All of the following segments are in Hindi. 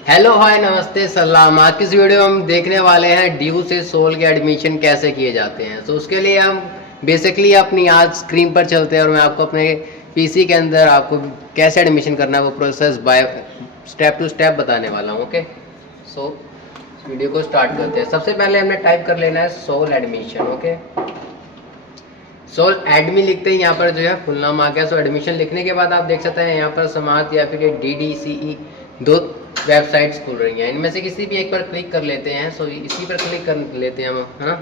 हेलो हाय नमस्ते सलाम। आज की इस वीडियो में हम देखने वाले हैं ड्यू से सोल के एडमिशन कैसे किए जाते हैं। तो उसके लिए हम बेसिकली अपनी आज स्क्रीन पर चलते हैं और मैं आपको अपने पीसी के अंदर आपको कैसे एडमिशन करना है वो process by step to step बताने वाला हूँ। ओके, सो वीडियो को स्टार्ट करते हैं। सबसे पहले हमने टाइप कर लेना है सोल एडमिशन। ओके, सोल एडमी लिखते हैं, यहाँ पर जो है फुल नाम आ गया। सो एडमिशन लिखने के बाद आप देख सकते हैं यहाँ पर समाज या फिर DDCE दो वेबसाइट्स खुल रही हैं। इनमें से किसी भी एक पर क्लिक कर लेते हैं। सो इसी पर क्लिक कर लेते हैं हम, है ना।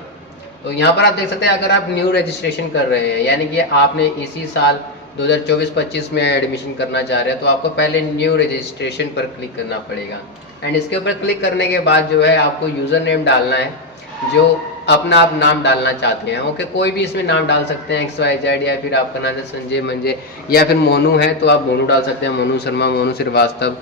तो यहाँ पर आप देख सकते हैं अगर आप न्यू रजिस्ट्रेशन कर रहे हैं यानी कि आपने इसी साल 2024-25 में एडमिशन करना चाह रहे हैं तो आपको पहले न्यू रजिस्ट्रेशन पर क्लिक करना पड़ेगा। एंड इसके ऊपर क्लिक करने के बाद जो है आपको यूज़र नेम डालना है जो अपना आप नाम डालना चाहते हैं। ओके, कोई भी इसमें नाम डाल सकते हैं, XYZ, या फिर आपका नाम है संजय मंजय, या फिर मोनू है तो आप मोनू डाल सकते हैं, मोनू शर्मा, मोनू श्रीवास्तव।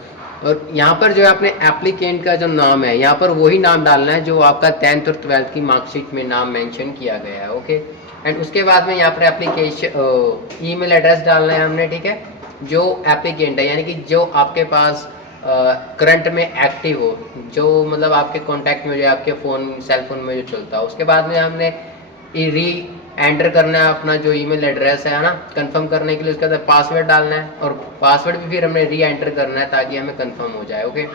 और यहाँ पर जो है अपने एप्लीकेंट का जो नाम है यहाँ पर वही नाम डालना है जो आपका 10th और 12th की मार्कशीट में नाम मेंशन किया गया है। ओके, एंड उसके बाद में यहाँ पर एप्लीकेशन ईमेल एड्रेस डालना है हमने, ठीक है, जो एप्लीकेंट है यानी कि जो आपके पास करंट में एक्टिव हो, जो मतलब आपके कॉन्टैक्ट में जो आपके फ़ोन सेल फोन में जो चलता हो। उसके बाद में हमने री एंटर करना है अपना जो ईमेल एड्रेस है ना, कंफर्म करने के लिए। उसके बाद पासवर्ड डालना है और पासवर्ड भी फिर हमने री एंटर करना है ताकि हमें कंफर्म हो जाए। ओके,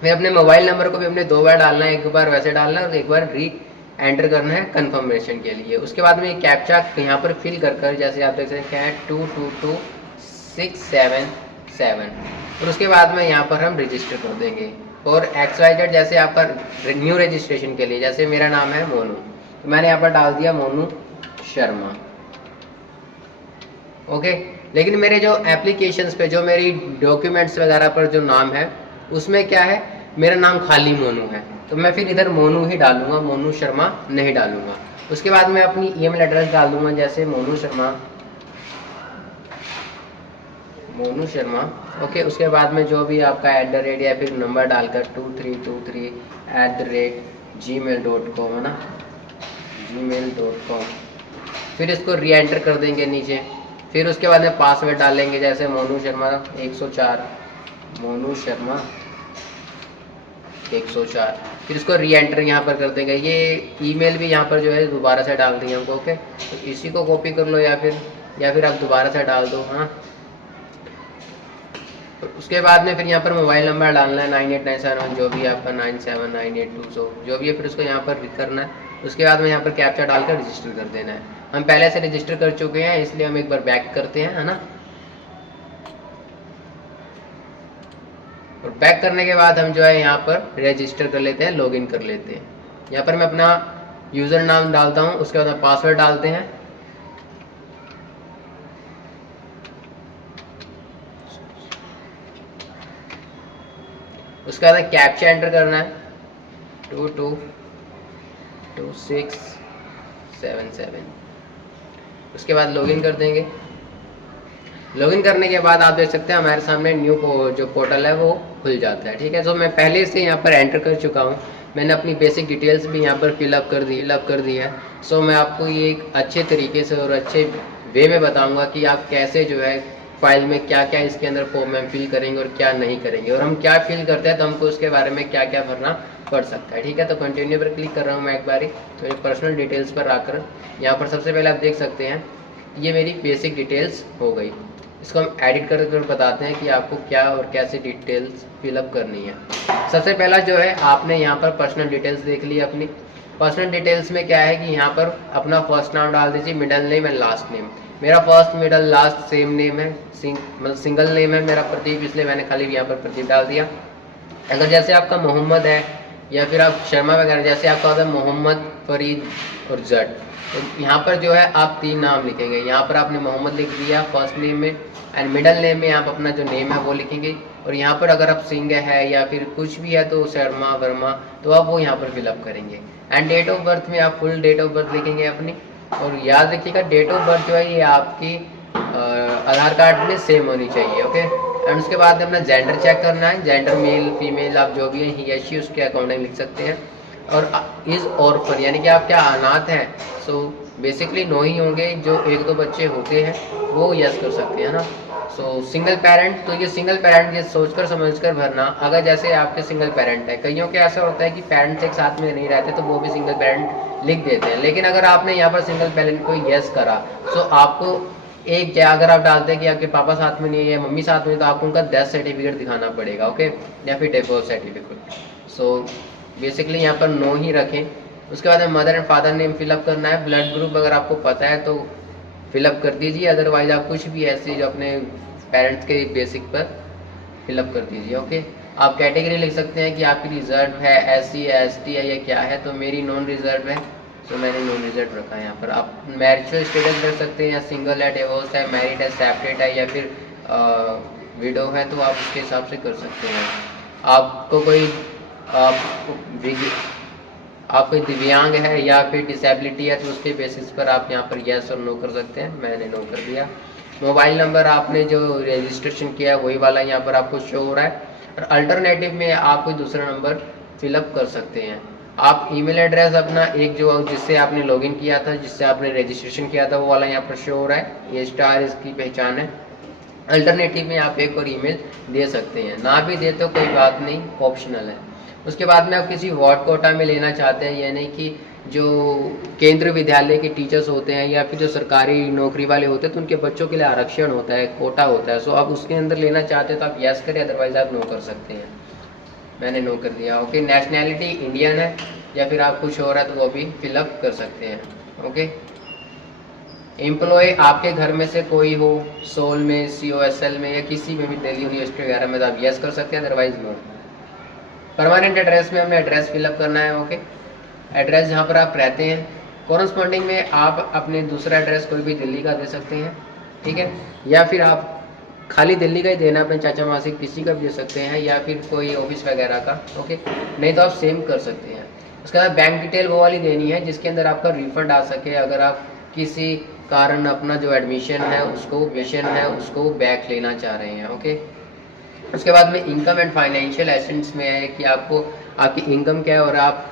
फिर अपने मोबाइल नंबर को भी हमने 2 बार डालना है, एक बार वैसे डालना है और एक बार री एंटर करना है कंफर्मेशन के लिए। उसके बाद में कैप्चा यहाँ पर फिल कर जैसे आप देख सकते हैं 222677 और उसके बाद में यहाँ पर हम रजिस्टर कर देंगे। और XYZ जैसे आपका न्यू रजिस्ट्रेशन के लिए, जैसे मेरा नाम है मोनू तो मैंने यहाँ पर डाल दिया मोनू शर्मा। ओके, लेकिन मेरे जो एप्लीकेशंस पे जो मेरी डॉक्यूमेंट्स वगैरह पर जो नाम है उसमें क्या है, मेरा नाम खाली मोनू है तो मैं फिर इधर मोनू ही डालूंगा, मोनू शर्मा नहीं डालूंगा। उसके बाद मैं अपनी ईमेल एड्रेस डाल दूंगा जैसे मोनू शर्मा। ओके, उसके बाद में जो भी आपका @ या फिर नंबर डालकर 2323@gmail.com है ना, gmail.com। फिर इसको री एंटर कर देंगे नीचे। फिर उसके बाद में पासवर्ड डालेंगे जैसे मोनू शर्मा 104, मोनू शर्मा 104। फिर इसको री एंटर यहाँ पर कर देंगे। ये ईमेल भी यहाँ पर जो है दोबारा से डाल दी हमको। ओके, तो इसी को कॉपी कर लो या फिर आप दोबारा से डाल दो, हाँ। तो उसके बाद में फिर यहाँ पर मोबाइल नंबर डालना है 9897 जो भी आपका 97982 जो भी है, फिर उसको यहाँ पर करना है। उसके बाद में यहाँ पर कैप्चा डालकर रजिस्टर कर देना है। हम पहले से रजिस्टर कर चुके हैं इसलिए हम एक बार बैक करते हैं, है ना। और बैक करने के बाद हम जो है यहाँ पर रजिस्टर कर लेते हैं, लॉगिन कर लेते हैं। यहाँ पर मैं अपना यूज़र नाम डालता हूँ, उसके बाद पासवर्ड डालते हैं। उसके बाद कैप्चा एंटर करना है 222677। उसके बाद लॉगिन कर देंगे। लॉगिन करने के बाद आप देख सकते हैं हमारे सामने न्यू जो पोर्टल है वो खुल जाता है, ठीक है। तो मैं पहले से यहाँ पर एंटर कर चुका हूँ, मैंने अपनी बेसिक डिटेल्स भी यहाँ पर फिलअप कर दी है। सो मैं आपको ये एक अच्छे तरीके से और अच्छे वे में बताऊँगा कि आप कैसे जो है फाइल में क्या क्या इसके अंदर फॉर्म में फिल करेंगे और क्या नहीं करेंगे, और हम क्या फिल करते हैं तो हमको उसके बारे में क्या क्या भरना पड़ सकता है, ठीक है। तो कंटिन्यू पर क्लिक कर रहा हूँ मैं एक बारी। तो ये पर्सनल डिटेल्स पर आकर यहाँ पर सबसे पहले आप देख सकते हैं ये मेरी बेसिक डिटेल्स हो गई। इसको हम एडिट कर बताते हैं कि आपको क्या और कैसे डिटेल्स फिलअप करनी है। सबसे पहला जो है आपने यहाँ पर पर्सनल डिटेल्स देख ली अपनी। पर्सनल डिटेल्स में क्या है कि यहाँ पर अपना फर्स्ट नाम डाल दीजिए, middle name and last name. मेरा first middle last same name है, मतलब सिंगल नेम है मेरा प्रदीप, इसलिए मैंने खाली यहाँ पर प्रदीप डाल दिया। अगर जैसे आपका मोहम्मद है या फिर आप शर्मा वगैरह, जैसे आपका होता है मोहम्मद, फरीद और जट, तो यहाँ पर जो है आप 3 नाम लिखेंगे। यहाँ पर आपने मोहम्मद लिख दिया फर्स्ट नेम में, एंड मिडल नेम में आप अपना जो नेम है वो लिखेंगे। और यहाँ पर अगर आप सिंह है या फिर कुछ भी है तो शर्मा वर्मा तो आप वो यहाँ पर फिलअप करेंगे। एंड डेट ऑफ बर्थ में आप फुल डेट ऑफ बर्थ लिखेंगे अपनी। और याद रखिएगा डेट ऑफ बर्थ जो है ये आपकी आधार कार्ड में सेम होनी चाहिए। ओके, एंड उसके बाद अपना जेंडर चेक करना है, जेंडर मेल फीमेल आप जो भी है ही या शी उसके अकॉर्डिंग लिख सकते हैं। और इज ऑर्फन यानी कि आप क्या अनाथ हैं, सो बेसिकली नो ही होंगे, जो 1-2 बच्चे होते हैं वो यस कर सकते हैं ना। सो सिंगल पेरेंट, तो ये सिंगल पेरेंट ये सोचकर समझकर भरना। अगर जैसे आपके सिंगल पेरेंट है, कईयों के ऐसा होता है कि पेरेंट्स एक साथ में नहीं रहते तो वो भी सिंगल पेरेंट लिख देते हैं, लेकिन अगर आपने यहाँ पर सिंगल पेरेंट को यस करा तो आपको एक अगर आप डालते हैं कि आपके पापा साथ में नहीं है या मम्मी साथ में है, तो आपको उनका डेथ सर्टिफिकेट दिखाना पड़ेगा, ओके, या फिर डिवोर्स सर्टिफिकेट। सो बेसिकली यहाँ पर नो ही रखें। उसके बाद mother and father name fill up करना है। ब्लड ग्रुप अगर आपको पता है तो फिलअप कर दीजिए, अदरवाइज आप कुछ भी ऐसे जो अपने पेरेंट्स के बेसिक पर फिलअप कर दीजिए, ओके। आप कैटेगरी लिख सकते हैं कि आपकी रिजर्व है, SC है, ST है, या क्या है। तो मेरी नॉन रिजर्व है, तो मैंने नॉन रिजर्व रखा है। यहाँ पर आप मैरिटल स्टेटस कर सकते हैं, या सिंगल है, डिवोर्स है, मैरिड है, सेपरेट है, या फिर विडो है, तो आप उसके हिसाब से कर सकते हैं। आपको कोई आप कोई दिव्यांग है या फिर डिसेबिलिटी है, तो उसके बेसिस पर आप यहाँ पर यस और नो कर सकते हैं। मैंने नो कर दिया। मोबाइल नंबर आपने जो रजिस्ट्रेशन किया है वही वाला यहाँ पर आपको शो हो रहा है, और अल्टरनेटिव में आप कोई दूसरा नंबर फिलअप कर सकते हैं। आप ईमेल एड्रेस अपना एक जो जिससे आपने लॉगिन किया था, जिससे आपने रजिस्ट्रेशन किया था, वो वाला यहाँ पर शो हो रहा है। ये स्टार इसकी पहचान है। अल्टरनेटिव में आप एक और ईमेल दे सकते हैं, ना भी दे तो कोई बात नहीं, ऑप्शनल है। उसके बाद में आप किसी वार्ड कोटा में लेना चाहते हैं, यानी कि जो केंद्रीय विद्यालय के टीचर्स होते हैं या फिर जो सरकारी नौकरी वाले होते हैं, तो उनके बच्चों के लिए आरक्षण होता है, कोटा होता है। सो आप उसके अंदर लेना चाहते हैं तो आप यस करें, अदरवाइज आप नो कर सकते हैं। मैंने नो कर दिया, ओके। नेशनैलिटी इंडियन है या फिर आप कुछ और है तो वो भी फिलअप कर सकते हैं, ओके। एम्प्लॉय आपके घर में से कोई हो, सोल में, COSL में, या किसी में भी, दिल्ली यूनिवर्सिटी वगैरह में, तो आप यस कर सकते हैं, अदरवाइज नो। परमानेंट एड्रेस में हमें एड्रेस फिलअप करना है, ओके। एड्रेस जहाँ पर आप रहते हैं, कॉरेस्पॉन्डिंग में आप अपने दूसरा एड्रेस कोई भी दिल्ली का दे सकते हैं, ठीक है, या फिर आप खाली दिल्ली का ही देना, अपने चाचा मासी किसी का भी दे सकते हैं, या फिर कोई ऑफिस वगैरह का, ओके। नहीं तो आप सेम कर सकते हैं। उसके बाद बैंक डिटेल वो वाली देनी है जिसके अंदर आपका रिफंड आ सके, अगर आप किसी कारण अपना जो एडमिशन है उसको बैक लेना चाह रहे हैं, ओके। उसके बाद में इनकम एंड फाइनेंशियल एसेट्स में है कि आपको आपकी इनकम क्या है और आप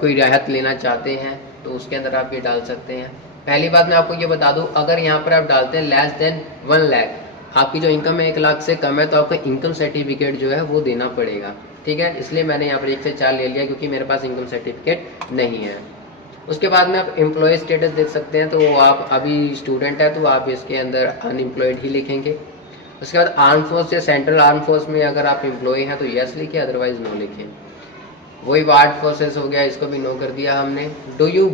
कोई राहत लेना चाहते हैं, तो उसके अंदर आप ये डाल सकते हैं। पहली बात मैं आपको ये बता दूं, अगर यहाँ पर आप डालते हैं लेस देन 1 लाख, आपकी जो इनकम है 1 लाख से कम है, तो आपको इनकम सर्टिफिकेट जो है वो देना पड़ेगा, ठीक है। इसलिए मैंने यहाँ पर 1 से 4 ले लिया, क्योंकि मेरे पास इनकम सर्टिफिकेट नहीं है। उसके बाद में आप एम्प्लॉय स्टेटस देख सकते हैं, तो आप अभी स्टूडेंट है तो आप इसके अंदर अनएम्प्लॉयड ही लिखेंगे। उसके बाद आर्म फोर्स या सेंट्रल आर्म फोर्स में अगर आप एम्प्लॉय हैं तो यस लिखें, अदरवाइज नो लिखें। वही वार्ड फोर्सेस हो गया, इसको भी नो कर दिया हमने। Do you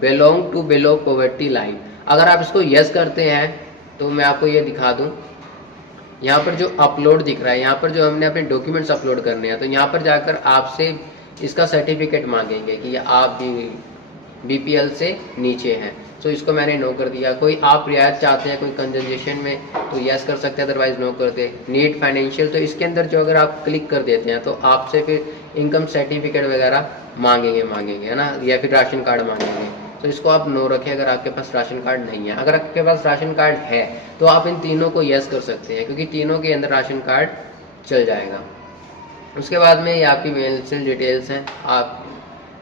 belong to below poverty line, अगर आप इसको यस करते हैं तो मैं आपको ये दिखा दूं, यहाँ पर जो अपलोड दिख रहा है, यहाँ पर जो हमने अपने डॉक्यूमेंट्स अपलोड करने हैं, तो यहाँ पर जाकर आपसे इसका सर्टिफिकेट मांगेंगे कि आप भी BPL से नीचे हैं। तो इसको मैंने नो कर दिया। कोई आप रियायत चाहते हैं कोई कंजनजेशन में तो यस कर सकते हैं, अदरवाइज नो कर दे। नीट फाइनेंशियल, तो इसके अंदर जो अगर आप क्लिक कर देते हैं तो आपसे फिर इनकम सर्टिफिकेट वगैरह मांगेंगे, है ना, या फिर राशन कार्ड मांगेंगे। तो इसको आप नो रखें अगर आपके पास राशन कार्ड नहीं है। अगर आपके पास राशन कार्ड है तो आप इन तीनों को यस कर सकते हैं, क्योंकि तीनों के अंदर राशन कार्ड चल जाएगा। उसके बाद में ये आपकी मेडिकल डिटेल्स हैं, आप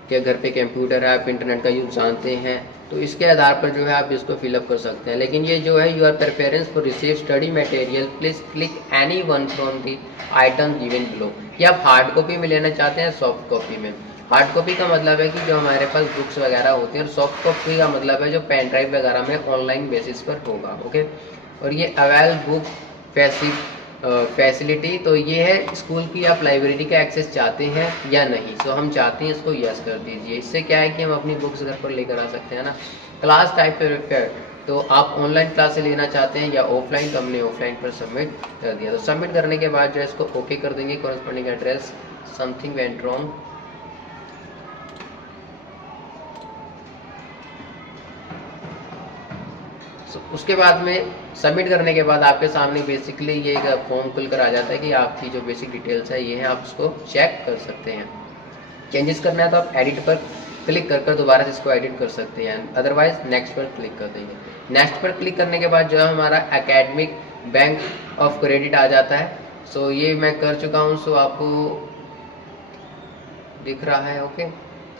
के घर पे कंप्यूटर है, आप इंटरनेट का यूज जानते हैं, तो इसके आधार पर जो है आप इसको फिलअप कर सकते हैं। लेकिन ये जो है your preference for receive study material, please click any one from the item given below, कि आप हार्ड कॉपी में लेना चाहते हैं सॉफ्ट कॉपी में। हार्ड कॉपी का मतलब है कि जो हमारे पास बुक्स वगैरह होती है, और सॉफ्ट कॉपी का मतलब है जो पेन ड्राइव वगैरह में ऑनलाइन बेसिस पर होगा, ओके। और ये अवेल बुक फैसिलिटी, तो ये है स्कूल की आप लाइब्रेरी का एक्सेस चाहते हैं या नहीं। सो हम चाहते हैं, इसको यस कर दीजिए। इससे क्या है कि हम अपनी बुक्स घर पर लेकर आ सकते हैं ना। क्लास टाइप प्रिफेयर, तो आप ऑनलाइन क्लास से लेना चाहते हैं या ऑफलाइन, तो हमने ऑफलाइन पर सबमिट कर दिया। तो सबमिट करने के बाद जो है इसको ओके कर देंगे। Corresponding address, something went wrong, उसके बाद में सबमिट करने के बाद आपके सामने बेसिकली ये एक फॉर्म खुलकर आ जाता है कि आपकी जो बेसिक डिटेल्स है ये है, आप उसको चेक कर सकते हैं। चेंजेस करना है तो आप एडिट पर क्लिक कर दोबारा से इसको एडिट कर सकते हैं, अदरवाइज नेक्स्ट पर क्लिक कर देंगे। नेक्स्ट पर क्लिक करने के बाद जो है हमारा एकेडमिक बैंक ऑफ क्रेडिट आ जाता है। सो ये मैं कर चुका हूँ, सो आपको दिख रहा है, ओके।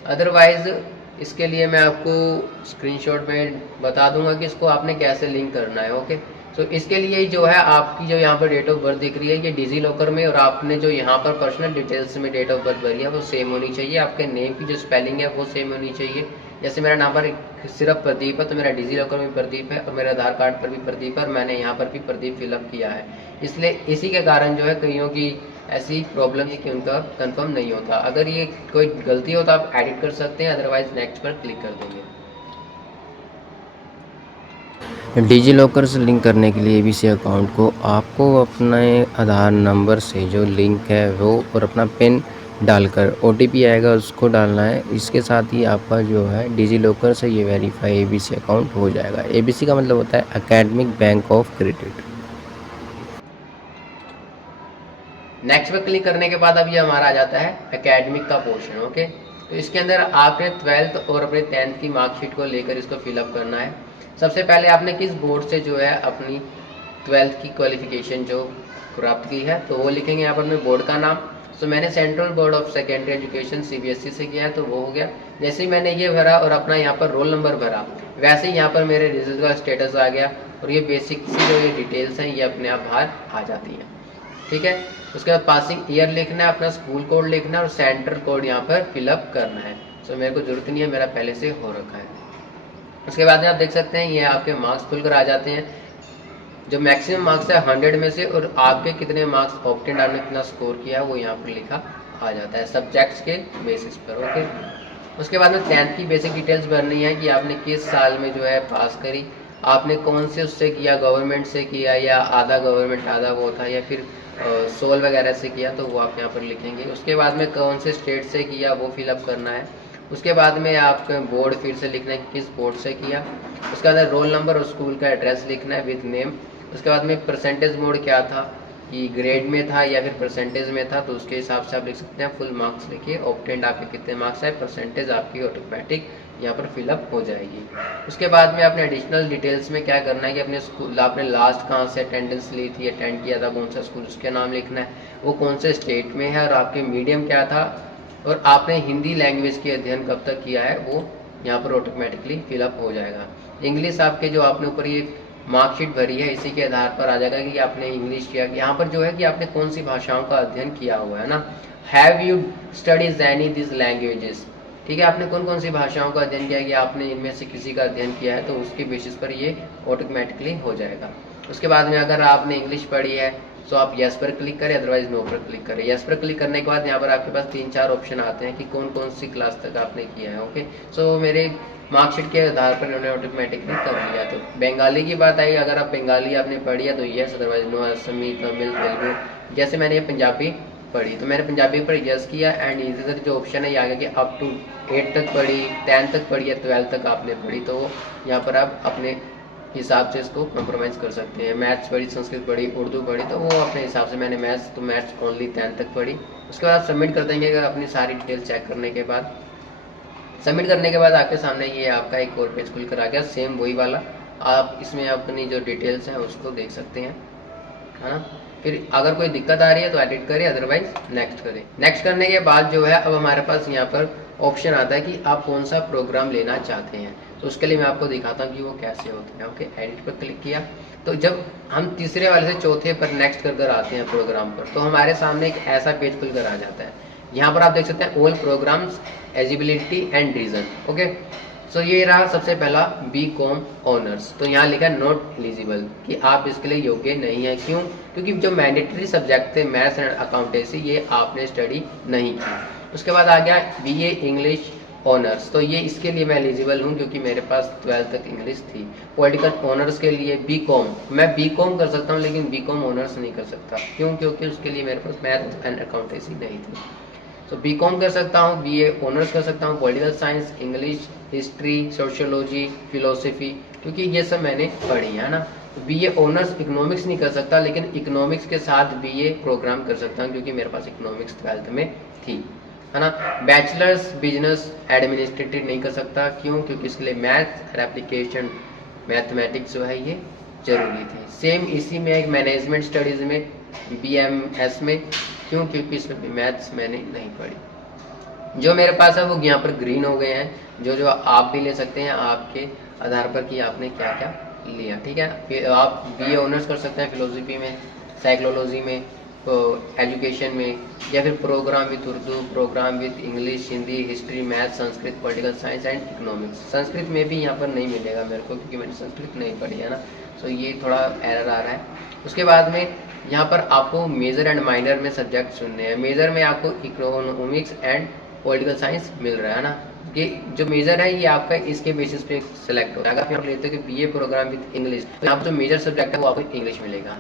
अदरवाइज इसके लिए मैं आपको स्क्रीनशॉट में बता दूंगा कि इसको आपने कैसे लिंक करना है, ओके। तो इसके लिए जो है आपकी जो यहाँ पर डेट ऑफ बर्थ दिख रही है ये डिजी लॉकर में, और आपने जो यहाँ पर पर्सनल डिटेल्स में डेट ऑफ बर्थ भरी है वो सेम होनी चाहिए। आपके नेम की जो स्पेलिंग है वो सेम होनी चाहिए। जैसे मेरा नाम पर सिर्फ प्रदीप है तो मेरा डिजी लॉकर में प्रदीप है, और मेरे आधार कार्ड पर भी प्रदीप है, और मैंने यहाँ पर भी प्रदीप फिलअप किया है। इसलिए इसी के कारण जो है कईयों की ऐसी प्रॉब्लम है कि उनका कंफर्म नहीं होता। अगर ये कोई गलती हो तो आप एडिट कर सकते हैं, अदरवाइज नेक्स्ट पर क्लिक कर देंगे। डिजी लॉकर से लिंक करने के लिए एबीसी अकाउंट को आपको अपने आधार नंबर से जो लिंक है वो और अपना पिन डालकर ओटीपी आएगा उसको डालना है। इसके साथ ही आपका जो है डिजी लॉकर से ये वेरीफाई एबीसी अकाउंट हो जाएगा। एबीसी का मतलब होता है academic bank of credit. Next पर क्लिक करने के बाद अब ये हमारा आ जाता है एकेडमिक का पोर्शन। ओके, तो इसके अंदर आपने 12th और अपने 10th की मार्कशीट को लेकर इसको फिलअप करना है। सबसे पहले आपने किस बोर्ड से जो है अपनी 12th की क्वालिफिकेशन जो प्राप्त की है तो वो लिखेंगे यहाँ पर मैं बोर्ड का नाम। तो मैंने central board of secondary education CBSE से किया है तो वो हो गया। जैसे ही मैंने ये भरा और अपना यहाँ पर रोल नंबर भरा वैसे ही यहाँ पर मेरे रिजल्ट का स्टेटस आ गया, और ये बेसिक सी जो ये डिटेल्स हैं ये अपने आप बाहर आ जाती हैं। ठीक है, उसके बाद पासिंग ईयर लिखना है, अपना स्कूल कोड लिखना है और सेंटर कोड यहाँ पर फिलअप करना है। सो मेरे को जरूरत नहीं है, मेरा पहले से हो रखा है। उसके बाद में आप देख सकते हैं ये आपके मार्क्स खुलकर आ जाते हैं। जो मैक्सिमम मार्क्स है 100 में से, और आपके कितने मार्क्स ऑप्टेंड आपने कितना स्कोर किया वो यहाँ पर लिखा आ जाता है सब्जेक्ट्स के बेसिस पर। ओके, उसके बाद में 10th की बेसिक डिटेल्स भरनी है कि आपने किस साल में जो है पास करी, आपने कौन से उससे किया, गवर्नमेंट से किया या आधा गवर्नमेंट आधा वो था, या फिर सोल वगैरह से किया तो वो आप यहाँ पर लिखेंगे। उसके बाद में कौन से स्टेट से किया वो फिलअप करना है। उसके बाद में आपका बोर्ड फिर से लिखना है किस बोर्ड से किया। उसके बाद रोल नंबर और स्कूल का एड्रेस लिखना है विद नेम। उसके बाद में परसेंटेज मोड क्या था कि ग्रेड में था या फिर परसेंटेज में था, तो उसके हिसाब से आप लिख सकते हैं। फुल मार्क्स लिखिए, ऑप्टेंड आपके कितने मार्क्स है, परसेंटेज आपकी ऑटोमेटिक यहाँ पर फिलअप हो जाएगी। उसके बाद में आपने एडिशनल डिटेल्स में क्या करना है कि अपने स्कूल आपने लास्ट कहाँ से अटेंडेंस ली थी, अटेंड किया था कौन सा स्कूल, उसके नाम लिखना है, वो कौन से स्टेट में है और आपके मीडियम क्या था, और आपने हिंदी लैंग्वेज की अध्ययन कब तक किया है वो यहाँ पर ऑटोमेटिकली फिलअप हो जाएगा। इंग्लिश आपके जो आपने ऊपर ये मार्कशीट भरी है इसी के आधार पर आ जाएगा कि आपने इंग्लिश किया। यहाँ पर जो है कि आपने कौन सी भाषाओं का अध्ययन किया हुआ है ना। Have you studies any this languages, ठीक है, आपने कौन कौन सी भाषाओं का अध्ययन किया है कि आपने इनमें से किसी का अध्ययन किया है तो उसके बेसिस पर ये ऑटोमेटिकली हो जाएगा। उसके बाद में अगर आपने इंग्लिश पढ़ी है तो आप यस पर क्लिक करें, अदरवाइज नो पर क्लिक करें। यस पर क्लिक करने के बाद यहाँ पर आपके पास 3-4 ऑप्शन आते हैं कि कौन कौन सी क्लास तक आपने किया है। ओके, सो मेरे मार्कशीट के आधार पर उन्होंने ऑटोमेटिकली कर लिया। तो बंगाली की बात आई, अगर आप बंगाली आपने पढ़ी है तो यस, अदरवाइज नो। असमी, तमिल, तेलुगु, जैसे मैंने ये पंजाबी पढ़ी तो मैंने पंजाबी पर यस किया, एंड इधर जो ऑप्शन है ये आगे कि अप टू 8 तक पढ़ी, 10 तक पढ़ी है, 12 तक आपने पढ़ी, तो यहाँ पर आप अपने हिसाब से इसको कॉम्प्रोमाइज कर सकते हैं। मैथ्स पढ़ी, संस्कृत पढ़ी, उर्दू पढ़ी, तो वो अपने हिसाब से, मैंने मैथ्स तो मैथ्स ओनली 10 तक पढ़ी। उसके बाद सबमिट कर देंगे। अगर अपनी सारी डिटेल चेक करने के बाद, सबमिट करने के बाद आपके सामने ये आपका एक और पेज खुलकर आ गया, सेम वही वाला। आप इसमें अपनी जो डिटेल्स हैं उसको देख सकते हैं, है ना। फिर अगर कोई दिक्कत आ रही है तो एडिट करें, अदरवाइज नेक्स्ट करें। नेक्स्ट करने के बाद जो है अब हमारे पास यहाँ पर ऑप्शन आता है कि आप कौन सा प्रोग्राम लेना चाहते हैं। तो उसके लिए मैं आपको दिखाता हूँ कि वो कैसे होते हैं। ओके, एडिट पर क्लिक किया तो जब हम तीसरे वाले से चौथे पर नेक्स्ट कर आते हैं प्रोग्राम पर, तो हमारे सामने एक ऐसा पेज खुलकर आ जाता है। यहाँ पर आप देख सकते हैं all programmes, eligibility and region. Okay, so ये रहा सबसे पहला बीकॉम ऑनर्स। तो यहाँ लिखा नॉट एलिजिबल कि आप इसके लिए योग्य नहीं है। क्यों? क्योंकि जो मैंडेटरी सब्जेक्ट थे मैथ्स एंड अकाउंटेंसी ये आपने स्टडी नहीं की। उसके बाद आ गया बीए इंग्लिश ऑनर्स, तो ये इसके लिए मैं एलिजिबल हूँ क्योंकि मेरे पास 12 तक इंग्लिश थी। पॉलिटिकल ऑनर्स के लिए बीकॉम, मैं बीकॉम कर सकता हूँ लेकिन बीकॉम ऑनर्स नहीं कर सकता। क्यों? क्योंकि उसके लिए मेरे पास मैथ्स एंड अकाउंटेंसी नहीं थी। तो बीकॉम कर सकता हूँ, बीए ऑनर्स कर सकता हूँ, political science, English, history, sociology, philosophy, क्योंकि ये सब मैंने पढ़ी है ना। बीए ऑनर्स इकोनॉमिक्स नहीं कर सकता, लेकिन इकोनॉमिक्स के साथ बीए प्रोग्राम कर सकता हूँ क्योंकि मेरे पास इकोनॉमिक्स 12th में थी, है ना। बैचलर्स बिजनेस एडमिनिस्ट्रेटिव नहीं कर सकता। क्यों? क्योंकि इसके लिए मैथ और एप्लीकेशन मैथमेटिक्स जो है ये जरूरी थी। सेम इसी में एक मैनेजमेंट स्टडीज़ में BMS में, क्यों? क्योंकि इसमें भी मैथ्स मैंने नहीं पढ़ी। जो मेरे पास है वो यहाँ पर ग्रीन हो गए हैं। जो आप भी ले सकते हैं आपके आधार पर कि आपने क्या क्या लिया, ठीक है। फिर आप बीए ऑनर्स कर सकते हैं फिलोसफी में, साइकोलॉजी में, एजुकेशन में, या फिर program with Urdu, program with English, Hindi, history, math, Sanskrit, political science and economics. Sanskrit में भी यहाँ पर नहीं मिलेगा मेरे को, क्योंकि मैंने संस्कृत नहीं पढ़ी है ना, सो ये थोड़ा एरर आ रहा है। उसके बाद में यहाँ पर आपको मेजर एंड माइनर में सब्जेक्ट चुनने हैं। मेजर में आपको इकोनॉमिक्स एंड पॉलिटिकल साइंस मिल रहा है ना, ये जो मेजर है ये आपका इसके बेसिस पे सिलेक्ट होता है। अगर आप लेते हो कि बीए प्रोग्राम विद इंग्लिश, तो यहाँ पर जो मेजर सब्जेक्ट है वो आपको इंग्लिश मिलेगा।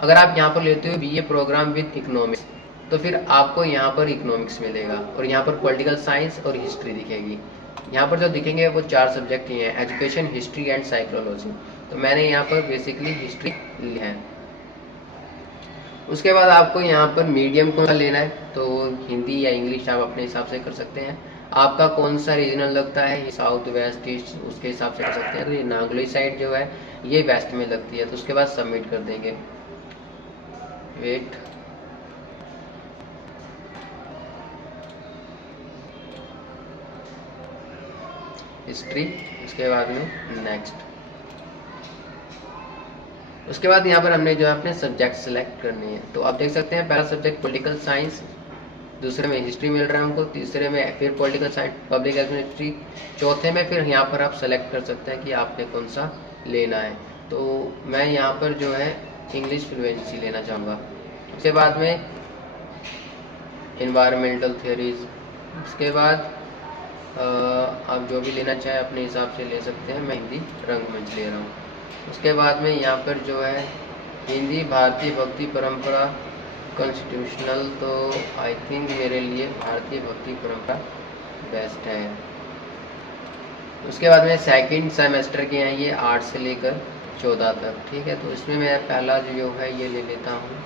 अगर आप यहाँ पर लेते हो बीए प्रोग्राम विद इकोनॉमिक्स, तो फिर आपको यहाँ पर इकोनॉमिक्स मिलेगा, और यहाँ पर पॉलिटिकल साइंस और हिस्ट्री दिखेगी। यहाँ पर जो दिखेंगे वो 4 सब्जेक्ट ही हैं, एजुकेशन, हिस्ट्री एंड साइकोलॉजी। तो मैंने यहाँ पर बेसिकली हिस्ट्री ली है। उसके बाद आपको यहाँ पर मीडियम कौन सा लेना है, तो हिंदी या इंग्लिश आप अपने हिसाब से कर सकते हैं। आपका कौन सा रीजनल लगता है, साउथ, वेस्ट, ईस्ट, उसके हिसाब से कर सकते हैं। तो ये नागलोई साइड जो है ये वेस्ट में लगती है, तो उसके बाद सबमिट कर देंगे। वेट, हिस्ट्री, उसके बाद में नेक्स्ट। उसके बाद यहाँ पर हमने जो है अपने सब्जेक्ट सेलेक्ट करने हैं। तो आप देख सकते हैं पहला सब्जेक्ट पॉलिटिकल साइंस, दूसरे में हिस्ट्री मिल रहा है हमको, तीसरे में फिर पॉलिटिकल साइंस, पब्लिक एडमिनिस्ट्रेशन, चौथे में फिर यहाँ पर आप सेलेक्ट कर सकते हैं कि आपने कौन सा लेना है। तो मैं यहाँ पर जो है इंग्लिश फ्लुएंसी लेना चाहूँगा। उसके बाद में इन्वायरमेंटल थियरीज, उसके बाद आप जो भी लेना चाहें अपने हिसाब से ले सकते हैं। मैं हिंदी रंगमंच ले रहा हूँ। उसके बाद में यहाँ पर जो है हिंदी, भारतीय भक्ति परंपरा, कॉन्स्टिट्यूशनल, तो आई थिंक मेरे लिए भारतीय भक्ति परंपरा बेस्ट है। उसके बाद में सेकंड सेमेस्टर के हैं ये 8 से लेकर 14 तक, ठीक है। तो इसमें मैं पहला जो है ये ले लेता हूँ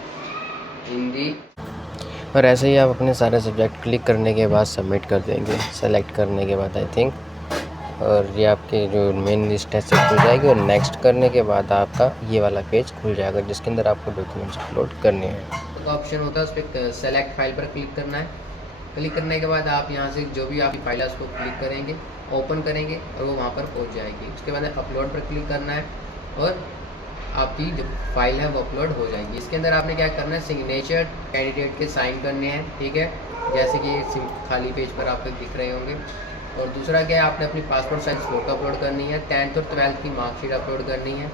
हिंदी। और ऐसे ही आप अपने सारे सब्जेक्ट क्लिक करने के बाद सबमिट कर देंगे, सेलेक्ट करने के बाद आई थिंक, और ये आपके जो मेन लिस्ट है से खुल जाएगी। और नेक्स्ट करने के बाद आपका ये वाला पेज खुल जाएगा जिसके अंदर आपको डॉक्यूमेंट्स अपलोड करने हैं। तो ऑप्शन होता है उस पर सेलेक्ट फाइल पर क्लिक करना है। क्लिक करने के बाद आप यहाँ से जो भी आपकी फाइल है उसको क्लिक करेंगे, ओपन करेंगे और वो वहाँ पर पहुँच जाएगी। उसके बाद अपलोड पर क्लिक करना है और आपकी जो फाइल है वो अपलोड हो जाएगी। इसके अंदर आपने क्या करना है, सिग्नेचर कैंडिडेट के साइन करने हैं, ठीक है, जैसे कि खाली पेज पर आपको दिख रहे होंगे। और दूसरा क्या है, आपने अपनी पासपोर्ट साइज फ़ोटो अपलोड करनी है। 10th और 12th की मार्कशीट अपलोड करनी है,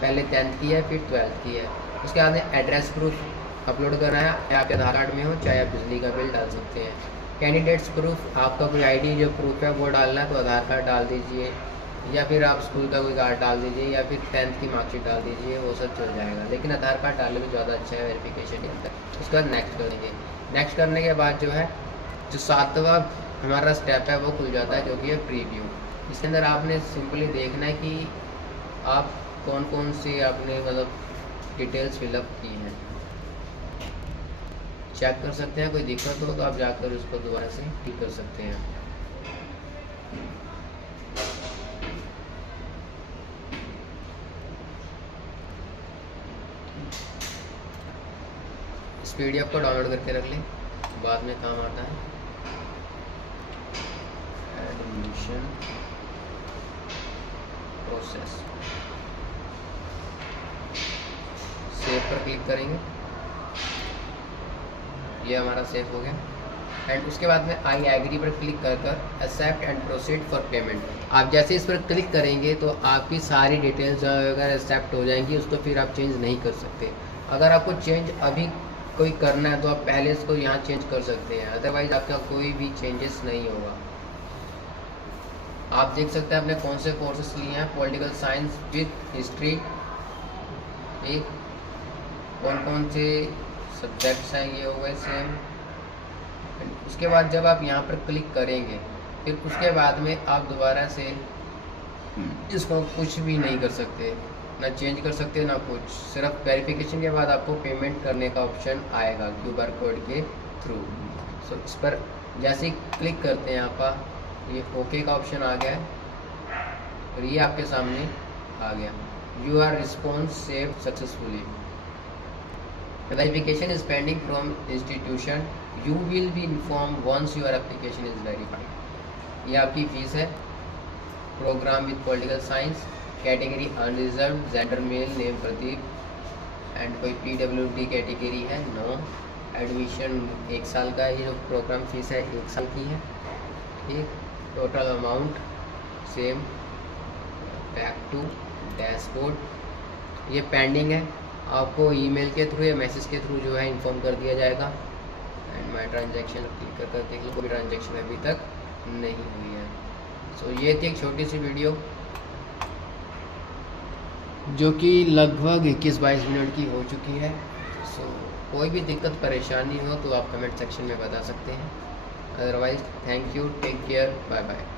पहले 10th की है फिर 12th की है। उसके बाद में एड्रेस प्रूफ अपलोड करना है, चाहे आपके आधार कार्ड में हो चाहे आप बिजली का बिल डाल सकते हैं। कैंडिडेट्स प्रूफ, आपका कोई आईडी जो प्रूफ है वो डालना है, तो आधार कार्ड डाल दीजिए, या फिर आप स्कूल का कोई कार्ड डाल दीजिए, या फिर 10th की मार्कशीट डाल दीजिए, वो सब चल जाएगा। लेकिन आधार कार्ड डालने में ज़्यादा अच्छा है वेरिफिकेशन के अंदर। उसके बाद नेक्स्ट करेंगे। नेक्स्ट करने के बाद जो है जो 7वां हमारा स्टेप है वो खुल जाता है, जो कि है प्रीव्यू। इसके अंदर आपने सिंपली देखना है कि आप कौन कौन सी आपने मतलब डिटेल्स फिलअप की हैं, चेक कर सकते हैं। कोई दिक्कत हो तो आप जाकर उसको दोबारा से ठीक कर सकते हैं। इस पीडीएफ को डाउनलोड करके रख लें, बाद में काम आता है। एडमिशन प्रोसेस, सेव पर क्लिक करेंगे, ये हमारा सेव हो गया। एंड उसके बाद में आई एग्री पर क्लिक कर accept and proceed for payment. आप जैसे इस पर क्लिक करेंगे तो आपकी सारी डिटेल्स अगर एक्सेप्ट हो जाएंगी, उसको फिर आप चेंज नहीं कर सकते। अगर आपको चेंज अभी कोई करना है तो आप पहले इसको यहाँ चेंज कर सकते हैं, अदरवाइज आपका कोई भी चेंजेस नहीं होगा। आप देख सकते हैं आपने कौन से कोर्सेस लिए हैं, पॉलिटिकल साइंस विद हिस्ट्री, एक कौन कौन से सब्जेक्ट्स हैं ये हो गए सेम। उसके बाद जब आप यहाँ पर क्लिक करेंगे फिर उसके बाद में आप दोबारा से इसको कुछ भी नहीं कर सकते, ना चेंज कर सकते ना कुछ। सिर्फ वेरिफिकेशन के बाद आपको पेमेंट करने का ऑप्शन आएगा QR कोड के थ्रू। सो इस पर जैसे ही क्लिक करते हैं आप, ये ओके का ऑप्शन आ गया है और ये आपके सामने आ गया, you are response save successfully, verification is pending from institution, you will be inform once your application is verified. ये आपकी फीस है program with political science category unreserved, gender male, name Pradeep, and कोई PWD कैटेगरी है, नो। एडमिशन 1 साल का, ये जो प्रोग्राम फीस है 1 साल की है, ठीक। Total amount same, back to dashboard. ये पेंडिंग है, आपको ईमेल के थ्रू या मैसेज के थ्रू जो है इन्फॉर्म कर दिया जाएगा। एंड माई ट्रांजेक्शन क्लिक कर देख लो, कोई ट्रांजेक्शन अभी तक नहीं हुई है। सो ये थी एक छोटी सी वीडियो जो कि लगभग 21-22 मिनट की हो चुकी है। सो कोई भी दिक्कत परेशानी हो तो आप कमेंट सेक्शन में बता सकते हैं। Otherwise thank you, take care, bye bye.